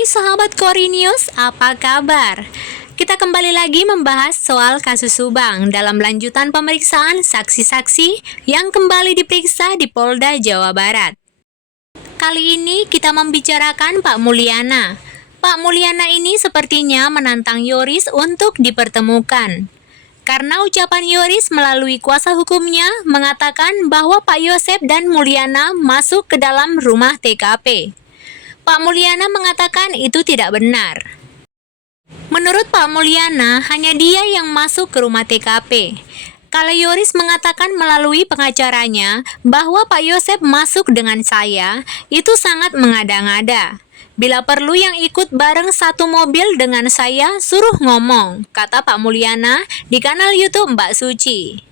Hai sahabat Korinius, apa kabar? Kita kembali lagi membahas soal kasus Subang dalam lanjutan pemeriksaan saksi-saksi yang kembali diperiksa di Polda Jawa Barat. Kali ini kita membicarakan Pak Mulyana. Pak Mulyana ini sepertinya menantang Yoris untuk dipertemukan. Karena ucapan Yoris melalui kuasa hukumnya mengatakan bahwa Pak Yosep dan Mulyana masuk ke dalam rumah TKP. Pak Mulyana mengatakan itu tidak benar. Menurut Pak Mulyana, hanya dia yang masuk ke rumah TKP. Kalau Yoris mengatakan melalui pengacaranya bahwa Pak Yosep masuk dengan saya, itu sangat mengada-ngada. Bila perlu yang ikut bareng satu mobil dengan saya, suruh ngomong, kata Pak Mulyana di kanal YouTube Mbak Suci.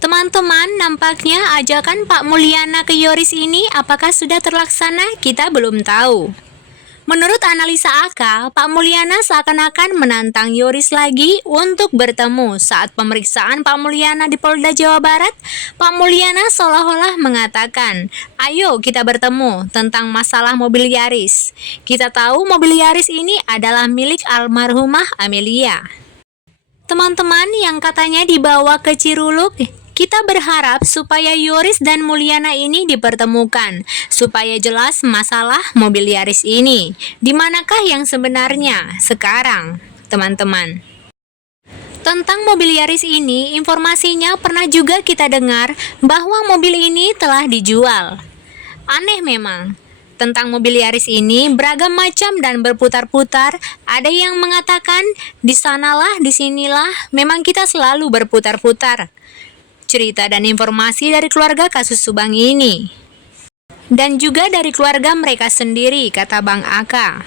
Teman-teman, nampaknya ajakan Pak Mulyana ke Yoris ini apakah sudah terlaksana? Kita belum tahu. Menurut analisa AK, Pak Mulyana seakan-akan menantang Yoris lagi untuk bertemu. Saat pemeriksaan Pak Mulyana di Polda Jawa Barat, Pak Mulyana seolah-olah mengatakan, "Ayo kita bertemu tentang masalah mobil Yaris. Kita tahu mobil Yaris ini adalah milik almarhumah Amelia." Teman-teman yang katanya dibawa ke Ciruluk, kita berharap supaya Yoris dan Mulyana ini dipertemukan, supaya jelas masalah mobil Yaris ini. Di manakah yang sebenarnya sekarang, teman-teman? Tentang mobil Yaris ini, informasinya pernah juga kita dengar bahwa mobil ini telah dijual. Aneh memang. Tentang mobil Yaris ini beragam macam dan berputar-putar. Ada yang mengatakan di sanalah, di sinilah, memang kita selalu berputar-putar. Cerita dan informasi dari keluarga kasus Subang ini. Dan juga dari keluarga mereka sendiri, kata Bang Aka.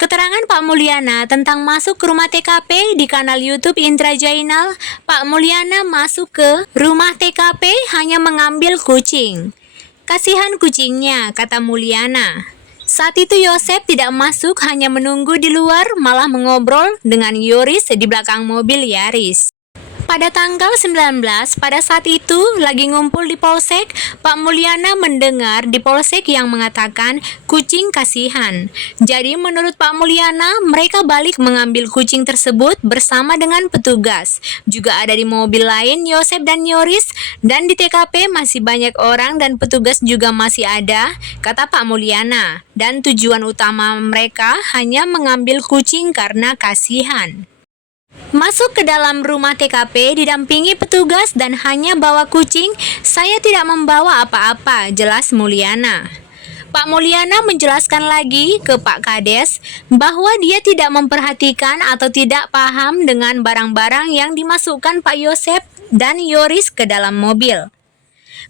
Keterangan Pak Mulyana tentang masuk ke rumah TKP di kanal YouTube Indra Jainal, Pak Mulyana masuk ke rumah TKP hanya mengambil kucing. Kasihan kucingnya, kata Mulyana. Saat itu Yosep tidak masuk, hanya menunggu di luar, malah mengobrol dengan Yoris di belakang mobil Yaris. Pada tanggal 19, pada saat itu lagi ngumpul di Polsek, Pak Mulyana mendengar di Polsek yang mengatakan kucing kasihan. Jadi menurut Pak Mulyana, mereka balik mengambil kucing tersebut bersama dengan petugas. Juga ada di mobil lain Yosep dan Yoris, dan di TKP masih banyak orang dan petugas juga masih ada, kata Pak Mulyana. Dan tujuan utama mereka hanya mengambil kucing karena kasihan. Masuk ke dalam rumah TKP didampingi petugas dan hanya bawa kucing, saya tidak membawa apa-apa, jelas Mulyana. Pak Mulyana menjelaskan lagi ke Pak Kades bahwa dia tidak memperhatikan atau tidak paham dengan barang-barang yang dimasukkan Pak Yosep dan Yoris ke dalam mobil.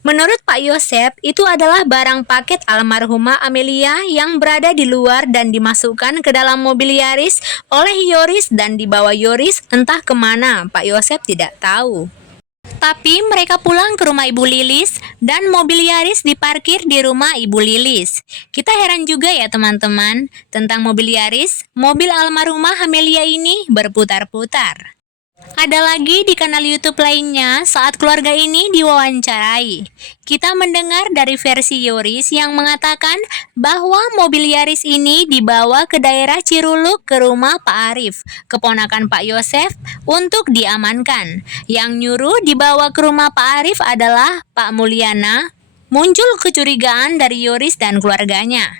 Menurut Pak Yosep, itu adalah barang paket almarhumah Amelia yang berada di luar dan dimasukkan ke dalam mobil Yaris oleh Yoris dan dibawa Yoris entah kemana, Pak Yosep tidak tahu. Tapi mereka pulang ke rumah Ibu Lilis dan mobil Yaris diparkir di rumah Ibu Lilis. Kita heran juga ya teman-teman, tentang mobil Yaris, mobil almarhumah Amelia ini berputar-putar. Ada lagi di kanal YouTube lainnya saat keluarga ini diwawancarai. Kita mendengar dari versi Yoris yang mengatakan bahwa mobil Yaris ini dibawa ke daerah Ciruluk ke rumah Pak Arif, keponakan Pak Yosep, untuk diamankan. Yang nyuruh dibawa ke rumah Pak Arif adalah Pak Mulyana. Muncul kecurigaan dari Yoris dan keluarganya.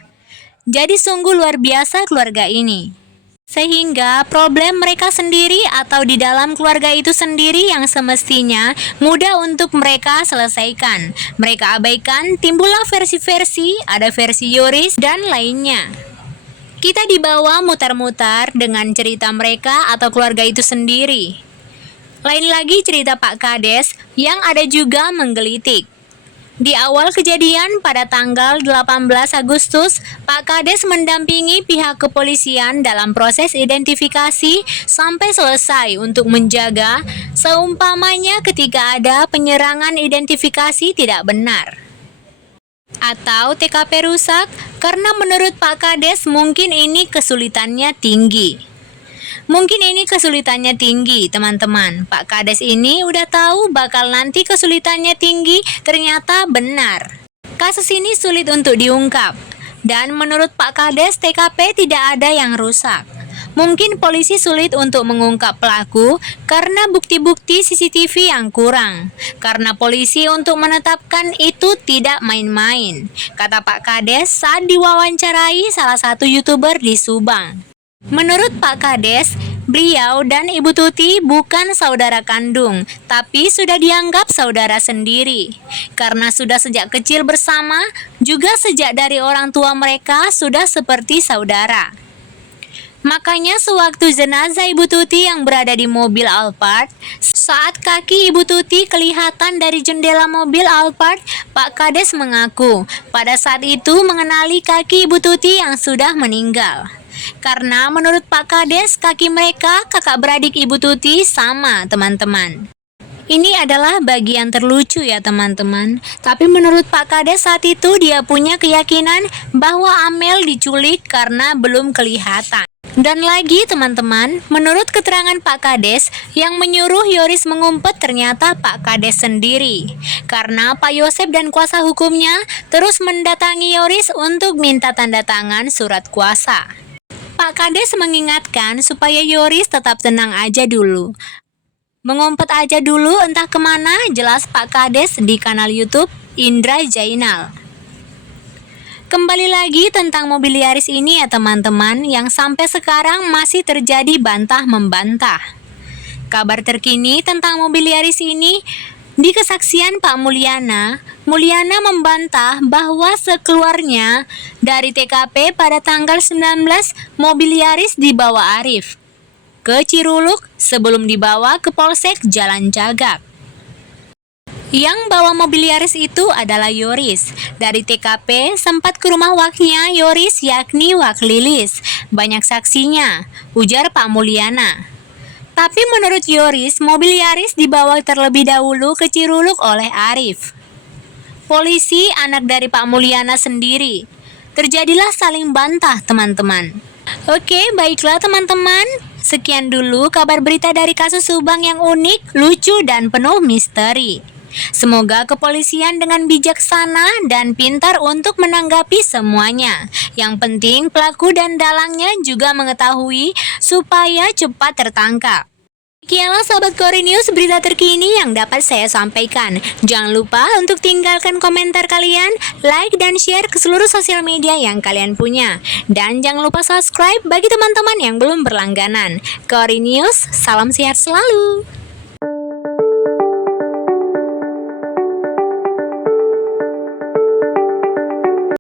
Jadi sungguh luar biasa keluarga ini. Sehingga problem mereka sendiri atau di dalam keluarga itu sendiri yang semestinya mudah untuk mereka selesaikan. Mereka abaikan, timbullah versi-versi, ada versi Yoris dan lainnya. Kita dibawa mutar-mutar dengan cerita mereka atau keluarga itu sendiri. Lain lagi cerita Pak Kades yang ada juga menggelitik. Di awal kejadian pada tanggal 18 Agustus, Pak Kades mendampingi pihak kepolisian dalam proses identifikasi sampai selesai untuk menjaga seumpamanya ketika ada penyerangan identifikasi tidak benar atau TKP rusak, karena menurut Pak Kades mungkin ini kesulitannya tinggi. Teman-teman. Pak Kades ini udah tahu bakal nanti kesulitannya tinggi, ternyata benar. Kasus ini sulit untuk diungkap. Dan menurut Pak Kades, TKP tidak ada yang rusak. Mungkin polisi sulit untuk mengungkap pelaku karena bukti-bukti CCTV yang kurang. Karena polisi untuk menetapkan itu tidak main-main, kata Pak Kades saat diwawancarai salah satu YouTuber di Subang. Menurut Pak Kades, beliau dan Ibu Tuti bukan saudara kandung, tapi sudah dianggap saudara sendiri. Karena sudah sejak kecil bersama, juga sejak dari orang tua mereka sudah seperti saudara. Makanya sewaktu jenazah Ibu Tuti yang berada di mobil Alphard, saat kaki Ibu Tuti kelihatan dari jendela mobil Alphard, Pak Kades mengaku pada saat itu mengenali kaki Ibu Tuti yang sudah meninggal. Karena menurut Pak Kades, kaki mereka kakak beradik Ibu Tuti sama, teman-teman. Ini adalah bagian terlucu ya teman-teman. Tapi menurut Pak Kades saat itu dia punya keyakinan bahwa Amel diculik karena belum kelihatan. Dan lagi teman-teman, menurut keterangan Pak Kades, yang menyuruh Yoris mengumpet ternyata Pak Kades sendiri. Karena Pak Yosep dan kuasa hukumnya terus mendatangi Yoris untuk minta tanda tangan surat kuasa. Pak Kades mengingatkan supaya Yoris tetap tenang aja dulu. Mengumpet aja dulu entah kemana, jelas Pak Kades di kanal YouTube Indra Jainal. Kembali lagi tentang mobil Yaris ini ya teman-teman, yang sampai sekarang masih terjadi bantah-membantah. Kabar terkini tentang mobil Yaris ini, di kesaksian Pak Mulyana membantah bahwa sekeluarnya dari TKP pada tanggal 19 mobil Yaris dibawa Arif ke Ciruluk sebelum dibawa ke Polsek Jalan Jagak. Yang bawa mobil Yaris itu adalah Yoris. Dari TKP sempat ke rumah waknya Yoris yakni Wak Lilis. Banyak saksinya, ujar Pak Mulyana. Tapi menurut Yoris, mobil Yaris dibawa terlebih dahulu ke Ciruluk oleh Arif. Polisi anak dari Pak Mulyana sendiri. Terjadilah saling bantah teman-teman. Oke, baiklah teman-teman. Sekian dulu kabar berita dari kasus Subang yang unik, lucu, dan penuh misteri. Semoga kepolisian dengan bijaksana dan pintar untuk menanggapi semuanya. Yang penting pelaku dan dalangnya juga mengetahui supaya cepat tertangkap. Sekianlah sahabat Kori News berita terkini yang dapat saya sampaikan. Jangan lupa untuk tinggalkan komentar kalian, like dan share ke seluruh sosial media yang kalian punya. Dan jangan lupa subscribe bagi teman-teman yang belum berlangganan. Kori News, salam sehat selalu.